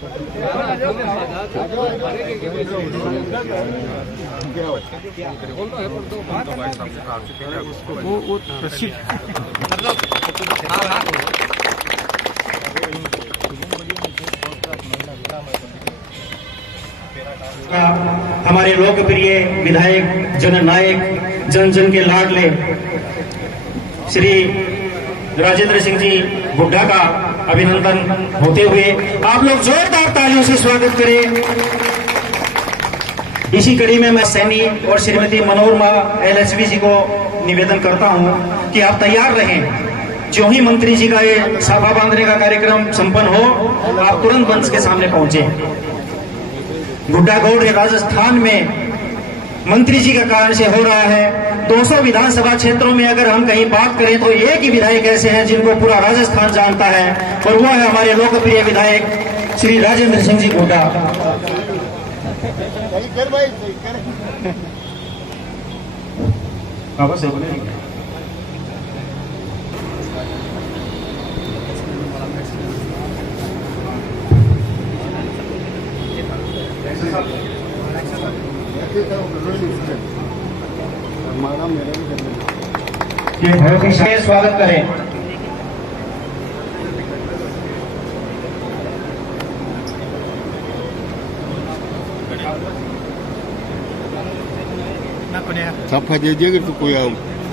हमारे लोकप्रिय विधायक, जननायक, जन जन के लाडले श्री राजेंद्र सिंह जी हुड्डा का अभिनंदन होते हुए आप लोग जोरदार तालियों से स्वागत करें। इसी कड़ी में मैं सैनी और श्रीमती मनोरमा LHV जी को निवेदन करता हूं कि आप तैयार रहें। जो ही मंत्री जी का ये साफा बांधने का कार्यक्रम संपन्न हो, आप तुरंत मंच के सामने पहुंचे। गुड्डागौड़ राजस्थान में मंत्री जी का कारण से हो रहा है। 200 विधानसभा क्षेत्रों में अगर हम कहीं बात करें तो एक ही विधायक ऐसे हैं जिनको पूरा राजस्थान जानता है, और वो है हमारे लोकप्रिय विधायक श्री राजेंद्र सिंह जी हुड्डा। स्वागत करें।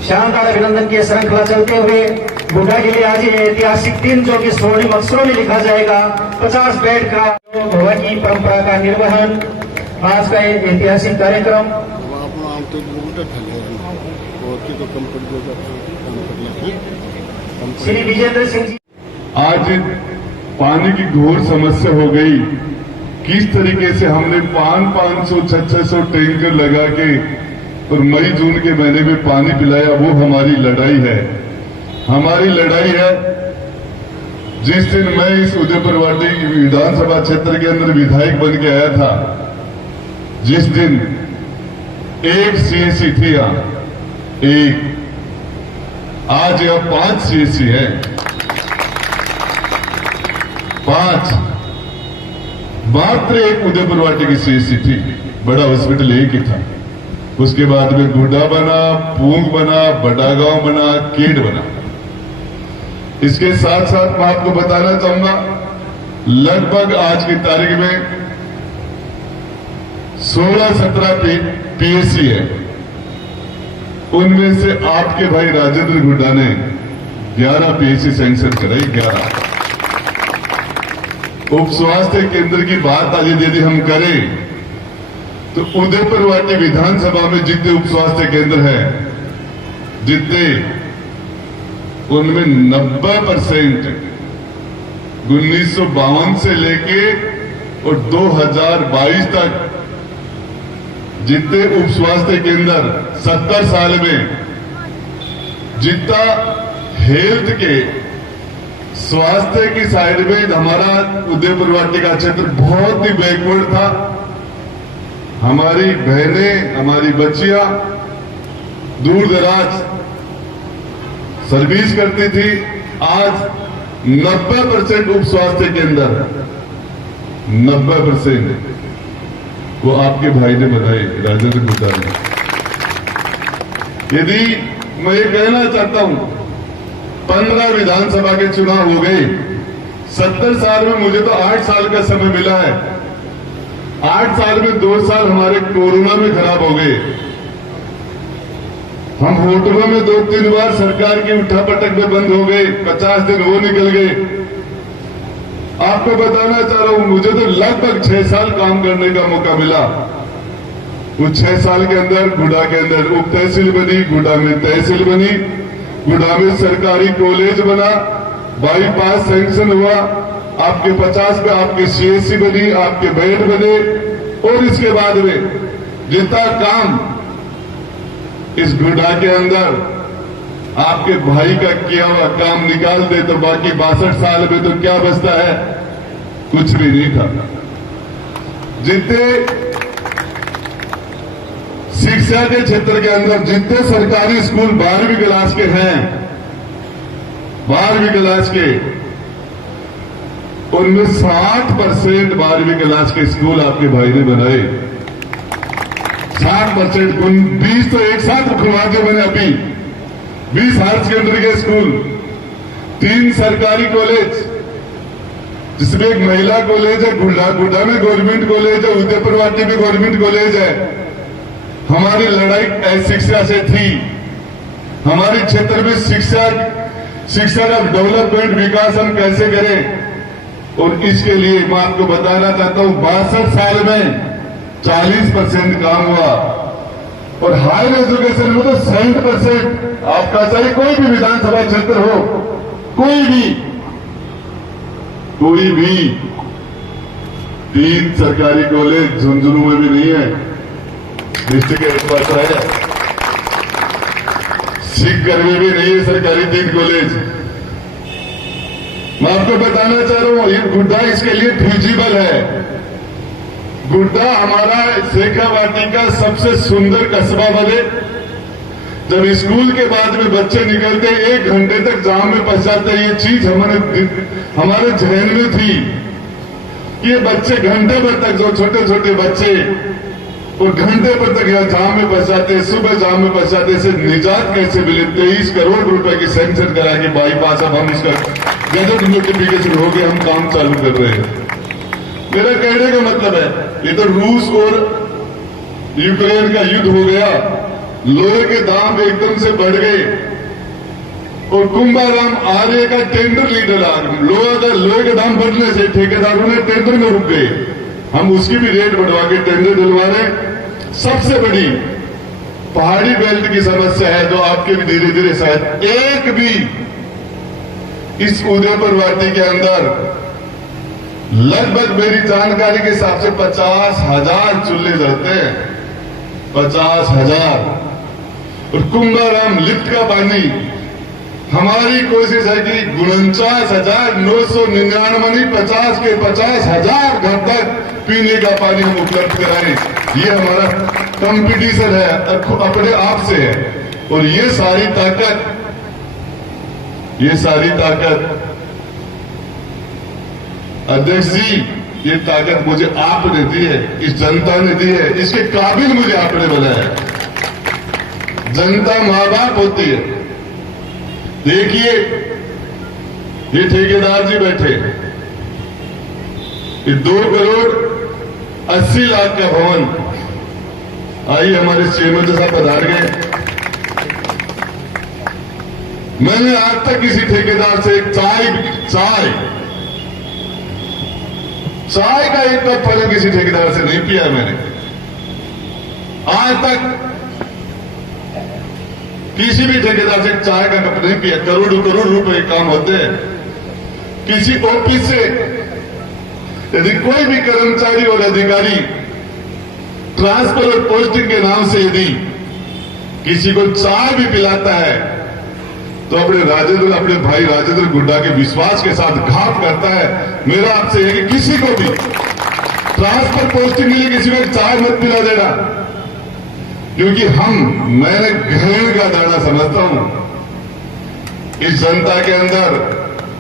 शानदार अभिनंदन की श्रृंखला चलते हुए हुड्डा के लिए आज ये ऐतिहासिक दिन जो कि स्वर्णिम अक्षरों में लिखा जाएगा, 50 बेड का भवन की परंपरा का निर्वहन, आज का ये ऐतिहासिक कार्यक्रम। श्री विजेंद्र सिंह जी, आज पानी की घोर समस्या हो गई। किस तरीके से हमने 500 600 टैंकर लगा के और मई जून के महीने में पानी पिलाया, वो हमारी लड़ाई है। हमारी लड़ाई है। जिस दिन मैं इस उदयपुरवाटी विधानसभा क्षेत्र के अंदर विधायक बन के आया था, जिस दिन एक CSC थी यहाँ, एक, आज यह 5 CSC है। 5, मात्र एक उदयपुरवाटी की CSC थी, बड़ा हॉस्पिटल एक ही था। उसके बाद में गुड्डा बना, पूंग बना, बड़ागांव बना, केड बना। इसके साथ साथ मैं आपको बताना चाहूंगा, लगभग आज की तारीख में 16-17 PSC है। उनमें से आपके भाई राजेंद्र हुड्डा ने 11 PSC सैंक्शन कराई। 11 उप स्वास्थ्य केंद्र की बात आज यदि हम करें तो उदयपुरवाटी विधानसभा में जितने उप स्वास्थ्य केंद्र हैं, जितने उनमें 90% 1952 से लेके और 2022 तक जितने उप स्वास्थ्य केंद्र 70 साल में जितना हेल्थ के स्वास्थ्य की साइड में हमारा उदयपुरवाटी का क्षेत्र बहुत ही बैकवर्ड था। हमारी बहनें, हमारी बच्चियां दूर दराज सर्विस करती थी। आज 90% उप स्वास्थ्य केंद्र, 90% वो आपके भाई ने बनाए, राजेंद्र हुड्डा ने। यदि मैं ये कहना चाहता हूं, 15 विधानसभा के चुनाव हो गए। 70 साल में मुझे तो 8 साल का समय मिला है। 8 साल में 2 साल हमारे कोरोना में खराब हो गए। हम होटलों में 2-3 बार सरकार की उठापटक में बंद हो गए, 50 दिन वो निकल गए। आपको बताना चाह रहा हूं, मुझे तो लगभग 6 साल काम करने का मौका मिला। उस 6 साल के अंदर गुड्डा के अंदर उप तहसील बनी, गुड्डा में तहसील बनी, गुड्डा में सरकारी कॉलेज बना, बाईपास सैंक्शन हुआ, आपके 50 पे आपके CSC बनी, आपके बेड बने। और इसके बाद में जितना काम इस गुड्डा के अंदर आपके भाई का किया हुआ काम निकाल दे तो बाकी 62 साल में तो क्या बचता है? कुछ भी नहीं था। जितने शिक्षा के क्षेत्र के अंदर जितने सरकारी स्कूल 12वीं क्लास के हैं, 12वीं क्लास के उनमें 60% 12वीं क्लास के स्कूल आपके भाई ने बनाए। 60%, 20 तो एक साथ खुलवा दिए मैंने अभी। 20 हायर सेकेंडरी के स्कूल, 3 सरकारी कॉलेज, जिसमें एक महिला कॉलेज है, गुड्डा में गवर्नमेंट कॉलेज है, उदयपुरवाटी में गवर्नमेंट कॉलेज है। हमारी लड़ाई शिक्षा से थी। हमारे क्षेत्र में शिक्षा का डेवलपमेंट, विकास हम कैसे करें, और इसके लिए मैं आपको बताना चाहता हूं 62 साल में 40% काम हुआ, और हायर एजुकेशन में तो 60%। आपका चाहे कोई भी विधानसभा क्षेत्र हो, कोई भी 3 सरकारी कॉलेज झुंझुनू में भी नहीं है, डिस्ट्रिक्ट हेडक्वार्टर है। सीकर में भी नहीं है सरकारी 3 कॉलेज। मैं आपको बताना चाह रहा हूं, ये गुड्डा इसके लिए फिजिबल है। गुड्डा हमारा शेखावाटी का सबसे सुंदर कस्बा बने। जब स्कूल के बाद में बच्चे निकलते 1 घंटे तक जाम में फंस जाते, ये चीज हमारे जहन में थी कि ये बच्चे घंटे भर तक, जो छोटे छोटे बच्चे और घंटे भर तक यहाँ जाम में फंस जाते, सुबह जाम में फंस जाते, इसे निजात कैसे मिले। 23 करोड़ रुपए की सैंक्शन करा के बाईपास, अब हम इसका गजट नोटिफिकेशन हो गया, हम काम चालू कर रहे हैं। मेरा कहने का मतलब है, ये तो रूस और यूक्रेन का युद्ध हो गया, लोहे के दाम एकदम से बढ़ गए, और कुंभाराम आर्य का टेंडर लीडर आ गया। लोहे के दाम बढ़ने से ठेकेदारों ने टेंडर में रुक गए। हम उसकी भी रेट बढ़वा के टेंडर दिलवा रहे। सबसे बड़ी पहाड़ी बेल्ट की समस्या है, जो आपके भी धीरे धीरे शायद एक भी इस उदयपुरवाटी के अंदर, लगभग मेरी जानकारी के हिसाब से 50,000 चूल्हे जलते हैं, 50,000। और कुंभाराम लिफ्ट का पानी, हमारी कोशिश है कि 49,999 50 के 50,000 घर तक पीने का पानी हम उपलब्ध कराएं। ये हमारा कंपटीशन है, अपने आप से है। और ये सारी ताकत अध्यक्ष जी, ये ताकत मुझे आपने दी है, इस जनता ने दी है, इसके काबिल मुझे आपने बनाया है। जनता मां बाप होती है। देखिए, ये ठेकेदार जी बैठे, ये 2 करोड़ 80 लाख का भवन, आइए हमारे चेयरमैन साहब पधार गए। मैंने आज तक किसी ठेकेदार से चाय का एक कप फलन किसी ठेकेदार से नहीं पिया मैंने आज तक। किसी भी ठेकेदार से चाय का कप नहीं पिया। करोड़ों रुपए काम होते हैं। किसी ऑफिस से यदि कोई भी कर्मचारी और अधिकारी ट्रांसफर और पोस्टिंग के नाम से यदि किसी को चाय भी पिलाता है, तो अपने भाई राजेंद्र गुड्डा के विश्वास के साथ घात करता है। मेरा आपसे है कि किसी को भी ट्रांसफर पोस्टिंग के लिए किसी को चाय मत पिला देना, क्योंकि मैंने घेर का दाना समझता हूं। इस जनता के अंदर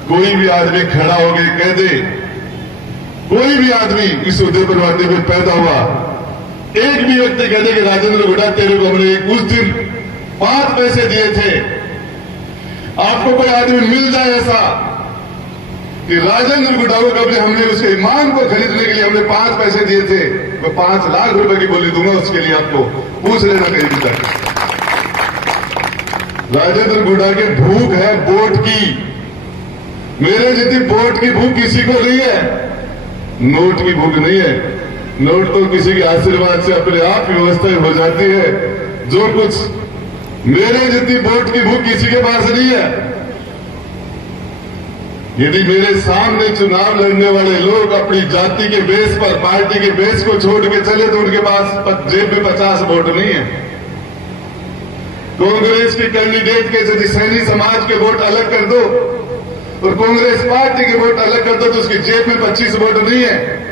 कोई भी आदमी खड़ा होकर कह दे, कोई भी आदमी इस उदयपुरवाटी में पैदा हुआ, एक भी व्यक्ति कह दे कि राजेंद्र गुड्डा तेरे को हमने उस दिन 5 पैसे दिए थे, आपको कोई आदमी मिल जाए ऐसा कि राजेंद्र गुड्डा को कभी हमने उसके ईमान को खरीदने के लिए हमने 5 पैसे दिए थे, मैं 5 लाख रुपए की बोली दूंगा उसके लिए, आपको पूछ लेना कहीं भी तक। राजेंद्र गुड्डा की भूख है वोट की, मेरे जितनी वोट की भूख किसी को नहीं है, नोट की भूख नहीं है। नोट तो किसी के आशीर्वाद से अपने आप व्यवस्था हो जाती है। जो कुछ मेरे जितनी वोट की भूख किसी के पास नहीं है। यदि मेरे सामने चुनाव लड़ने वाले लोग अपनी जाति के बेस पर, पार्टी के बेस को छोड़ के चले, तो उनके पास जेब में 50 वोट नहीं है। कांग्रेस के कैंडिडेट के यदि सैनी समाज के वोट अलग कर दो और कांग्रेस पार्टी के वोट अलग कर दो, तो उसकी जेब में 25 वोट नहीं है।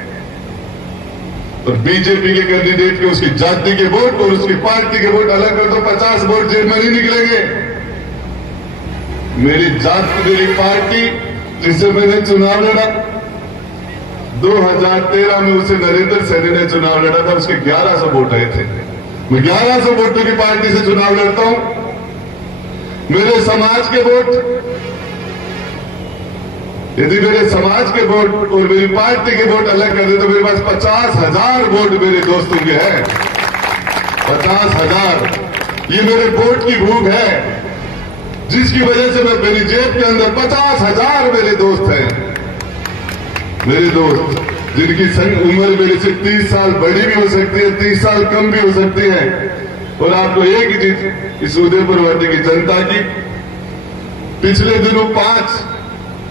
और बीजेपी के कैंडिडेट के, उसकी जाति के वोट और उसकी पार्टी के वोट अलग कर दो, 50 वोट जेब में नहीं निकलेंगे। मेरी जाति, मेरी पार्टी जिससे मैंने चुनाव लड़ा, 2013 में उसे नरेंद्र सैनी ने चुनाव लड़ा था, उसके 1100 वोट आए थे। मैं 1100 वोटों की पार्टी से चुनाव लड़ता हूं। मेरे समाज के वोट, यदि मेरे समाज के वोट और मेरी पार्टी के वोट अलग कर दे तो मेरे पास 50,000 वोट मेरे दोस्तों के हैं। 50,000। ये मेरे वोट की भूख है, जिसकी वजह से मैं मेरी जेब के अंदर 50,000 मेरे दोस्त हैं। मेरे दोस्त जिनकी उम्र मेरे से 30 साल बड़ी भी हो सकती है, 30 साल कम भी हो सकती है। और आपको एक ही चीज इस उदयपुर वाटी की जनता की, पिछले दिनों 5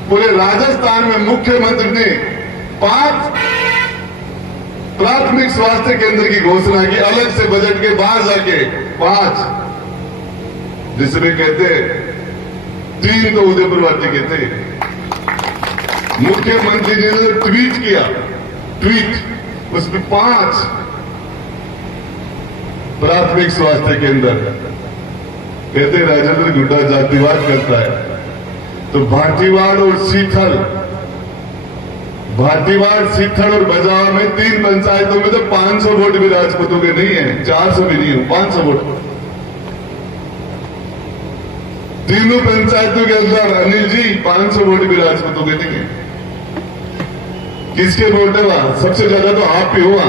पूरे राजस्थान में मुख्यमंत्री ने 5 प्राथमिक स्वास्थ्य केंद्र की घोषणा की, अलग से बजट के बाहर जाके 5, जिसमें कहते 3 तो उदयपुर वाटी के थे। मुख्यमंत्री जी ने ट्वीट किया, उसमें 5 प्राथमिक स्वास्थ्य केंद्र। कहते राजेंद्र गुड्डा जातिवाद करता है। तो भाटीवाड़ और सीथल और बजावा में 3 पंचायतों में तो 500 वोट भी राजपूतों के नहीं है, 400 भी नहीं है, 500 वोट। तीनों पंचायतों के अंदर अनिल जी 500 वोट भी राजपूतों के नहीं है। किसके वोट है वहां? सबसे ज्यादा तो आप ही हुआ।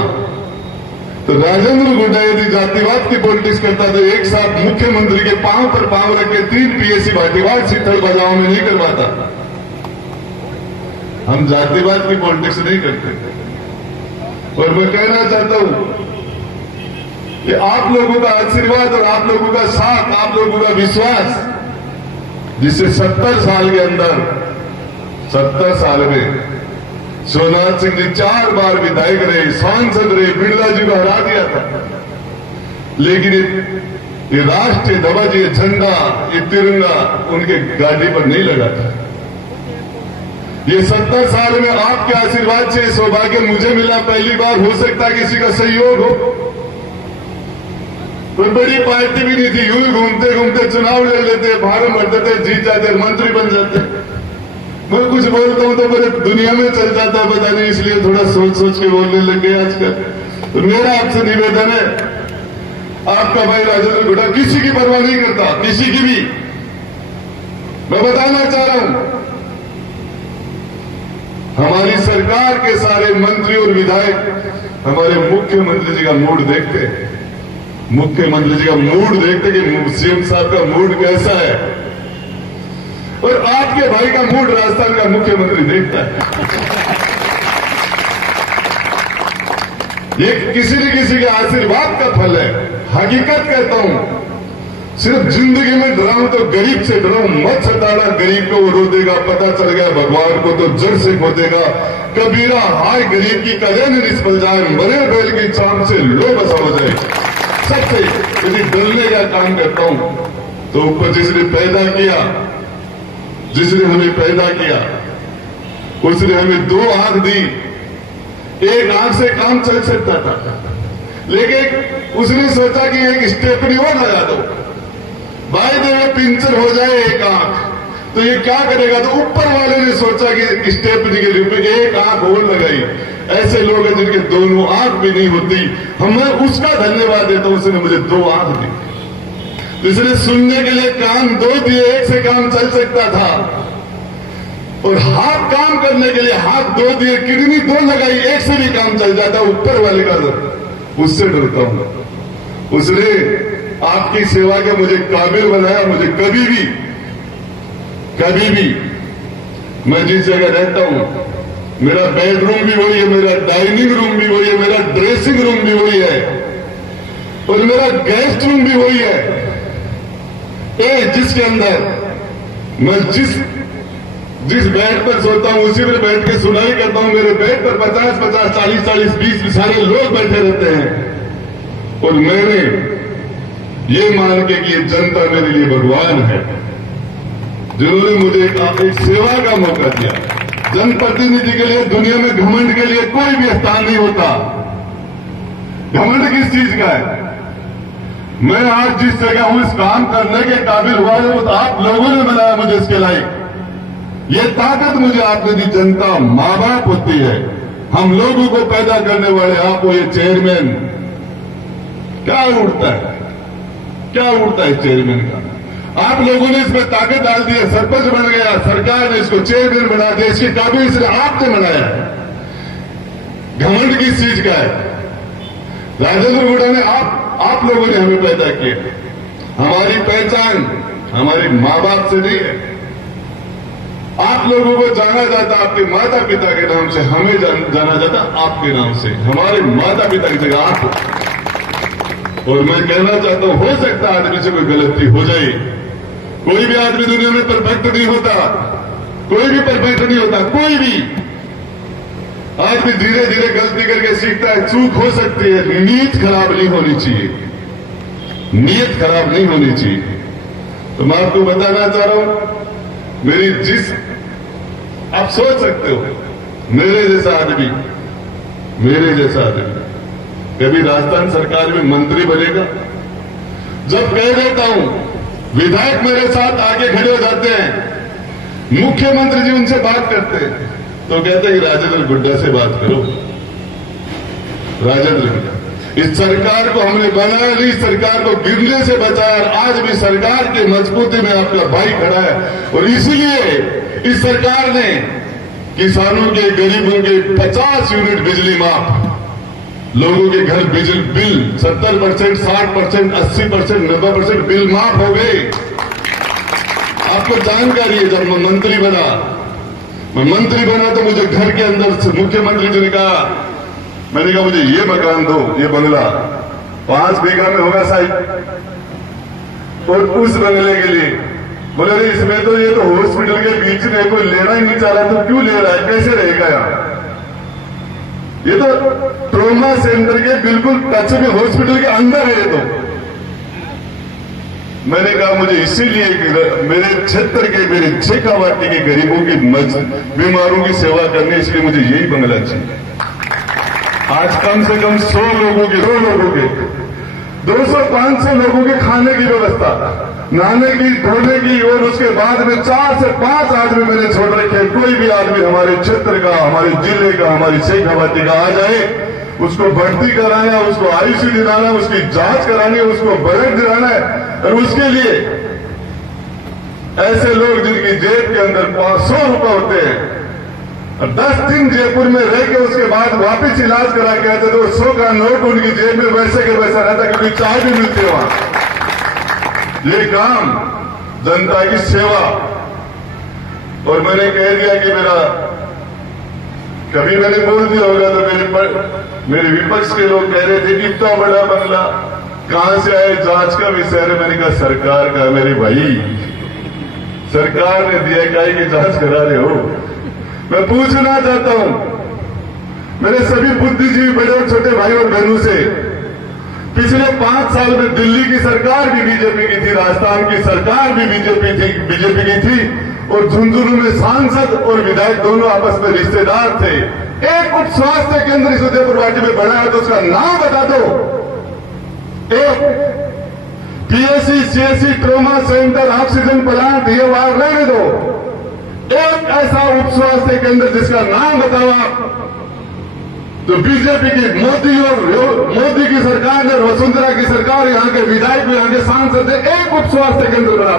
तो राजेंद्र गुड्डा यदि जातिवाद की पॉलिटिक्स करता तो एक साथ मुख्यमंत्री के पांव पर पांव रख के 3 पीएससी भाटीवाड़ सीथल बजाओ में नहीं करवाता। हम जातिवाद की पॉलिटिक्स नहीं करते। और मैं कहना चाहता हूं कि आप लोगों का आशीर्वाद और आप लोगों का साथ, आप लोगों का विश्वास, जिससे 70 साल के अंदर, 70 साल में सोमनाथ सिंह जी 4 बार विधायक रहे, सांसद रहे, बिरला जी को हरा दिया था। लेकिन ये राष्ट्रीय ध्वज, ये झंडा, ये तिरंगा उनके गाड़ी पर नहीं लगा था। ये 70 साल में आपके आशीर्वाद से सौभाग्य मुझे मिला। पहली बार हो सकता है किसी का सहयोग हो। कोई बड़ी पार्टी भी नहीं थी, यूं ही घूमते घूमते चुनाव लड़ लेते, फार्म भर देते, जीत जाते, मंत्री बन जाते। मैं कुछ बोलता हूं तो मेरे दुनिया में चल जाता है, पता नहीं, इसलिए थोड़ा सोच सोच के बोलने लग गए आजकल। तो मेरा आपसे निवेदन है, आपका भाई राजेंद्र गुड्डा किसी की परवाह नहीं करता, किसी की भी। मैं बताना चाह रहा हूं, हमारी सरकार के सारे मंत्री और विधायक हमारे मुख्यमंत्री जी का मूड देखते हैं। मुख्यमंत्री जी का मूड देखते कि सीएम साहब का मूड कैसा है, और आपके भाई का मूड राजस्थान का मुख्यमंत्री देखता है। ये किसी न किसी के आशीर्वाद का फल है। हकीकत कहता हूं, सिर्फ जिंदगी में डराऊं तो गरीब से डराऊं, मत सताना गरीब को, वो रो देगा। पता चल गया भगवान को तो जड़ से खोदेगा। कबीरा हाय गरीब की कदे न निष्फल जाए, मरे बैल की चांद से लो बसा हो जाए। सबसे यदि डरने का काम करता हूं तो ऊपर जिसने पैदा किया, जिसने हमें पैदा किया, उसने हमें 2 आंख दी। एक आंख से काम चल सकता था, लेकिन उसने सोचा कि एक स्टेपनी और लगा दो, भाई देवे पिंचर हो जाए एक आंख, तो ये क्या करेगा? तो ऊपर वाले ने सोचा कि स्टेपनी के रूप में एक आंख और लगाई। ऐसे लोग हैं जिनके दोनों आंख भी नहीं होती, मैं उसका धन्यवाद देता हूं, उसने मुझे 2 आंख दी। इसलिए सुनने के लिए कान 2 दिए, एक से काम चल सकता था। और हाथ काम करने के लिए हाथ 2 दिए, किडनी 2 लगाई, एक से भी काम चल जाता। ऊपर वाले का उससे डरता हूं। उसने आपकी सेवा के मुझे काबिल बनाया। मुझे कभी भी मैं जिस जगह रहता हूं, मेरा बेडरूम भी वही है, मेरा डाइनिंग रूम भी वही है, मेरा ड्रेसिंग रूम भी वही है, और मेरा गेस्ट रूम भी वही है। जिसके अंदर मैं जिस बेड पर सोता हूं उसी पर बैठ के सुनाई करता हूं। मेरे बेड पर 50-50, 40-40, 20 सारे लोग बैठे रहते हैं, और मैंने ये मान के कि ये जनता मेरे लिए भगवान है, जिन्होंने मुझे एक सेवा का मौका दिया। जनप्रतिनिधि के लिए दुनिया में घमंड के लिए कोई भी स्थान नहीं होता। घमंड किस चीज का है? मैं आज जिस जगह हूं, इस काम करने के काबिल हुआ है, वो तो आप लोगों ने बनाया मुझे इसके लायक। ये ताकत मुझे आपने दी। जनता मां बाप होती है, हम लोगों को पैदा करने वाले आप हो, ये चेयरमैन क्या उड़ता है, क्या उड़ता है चेयरमैन का? आप लोगों ने इसमें ताकत डाल दी है, सरपंच बन गया, सरकार ने इसको चेयरमैन बना दिया, इसकी काबिल इसने आपने बनाया है। घमंड किस चीज का है? राजेंद्र गुड्डा ने आप लोगों ने हमें पैदा किया। हमारी पहचान हमारे मां बाप से नहीं है। आप लोगों को जाना जाता आपके माता पिता के नाम से, हमें जाना जाता आपके नाम से, हमारे माता पिता की जगह आप हो। और मैं कहना चाहता हूं, हो सकता है आदमी से कोई गलती हो जाए, कोई भी आदमी दुनिया में परफेक्ट नहीं होता, कोई भी परफेक्ट नहीं होता, कोई भी आदमी धीरे धीरे गलती करके सीखता है, चूक हो सकती है, नीयत खराब नहीं होनी चाहिए, नीयत खराब नहीं होनी चाहिए। तो मैं आपको बताना चाह रहा हूं, आप सोच सकते हो मेरे जैसा आदमी कभी राजस्थान सरकार में मंत्री बनेगा? जब कह देता हूं, विधायक मेरे साथ आगे खड़े हो जाते हैं, मुख्यमंत्री जी उनसे बात करते हैं, तो कहते हैं कि राजेंद्र गुड्डा से बात करो। राजेंद्र गुड्डा, इस सरकार को हमने बनाया नहीं, सरकार को गिरने से बचाया, और आज भी सरकार की मजबूती में आपका भाई खड़ा है। और इसलिए इस सरकार ने किसानों के, गरीबों के 50 यूनिट बिजली माफ, लोगों के घर बिजली बिल 70%, 60%, 80%, 90% बिल माफ हो गए। आपको जानकारी है, जब मैं मंत्री बना तो मुझे घर के अंदर से मुख्यमंत्री जी ने कहा, मैंने कहा मुझे ये मकान दो, ये बंगला 5 बीघा में होगा साहब, और उस बंगले के लिए बोले अरे इसमें तो ये तो हॉस्पिटल के बीच में कोई लेना ही नहीं चाह रहा, तो क्यों ले रहा है, कैसे रहेगा यार? ये तो ट्रोमा सेंटर के बिल्कुल टच में, हॉस्पिटल के अंदर है ये तो। मैंने कहा मुझे इसीलिए मेरे क्षेत्र के, मेरे शेखावाटी के गरीबों की बीमारों की सेवा करनी, इसलिए मुझे यही बंगला चाहिए। आज कम से कम 100 लोगों के, 200-500 लोगों के खाने की व्यवस्था, नहाने की, धोने की, और उसके बाद में 4 से 5 आदमी मैंने छोड़ रखे। कोई भी आदमी हमारे क्षेत्र का, हमारे जिले का, हमारी शेखावाटी का आ जाए, उसको भर्ती कराना, उसको आईसी दिलाना, उसकी जांच करानी है, उसको बजट दिलाना है। और उसके लिए ऐसे लोग जिनकी जेब के अंदर 500 रुपए होते हैं, और 10 दिन जयपुर में रह के उसके बाद वापस इलाज करा के आते, तो 100 का नोट उनकी जेब में वैसे के वैसा रहता, क्योंकि चाय भी मिलती है वहां। ये काम जनता की सेवा। और मैंने कह दिया कि कभी मैंने बोल दिया होगा तो मेरे विपक्ष के लोग कह रहे थे कि इतना बड़ा बंगला कहां से आए, जांच का विषय है। मैंने कहा सरकार का, मेरे भाई सरकार ने दिया, काहे की जांच करा रहे हो? मैं पूछना चाहता हूं मेरे सभी बुद्धिजीवी बड़े और छोटे भाई और बहनों से, पिछले 5 साल में दिल्ली की सरकार भी बीजेपी की थी, राजस्थान की सरकार भी बीजेपी की थी, और झुंझुनू में सांसद और विधायक दोनों आपस में रिश्तेदार थे। एक उप स्वास्थ्य केंद्र इस उदयपुर वाटी में बना है, तो उसका नाम बता दो। एक PSC, CSC, trauma centre, oxygen plant, ये वार रहने दो। एक ऐसा उप स्वास्थ्य केंद्र जिसका नाम बताओ आप, तो बीजेपी की मोदी की सरकार ने, वसुंधरा की सरकार, यहां के विधायक भी, यहां के सांसद ने एक उप स्वास्थ्य केंद्र बना।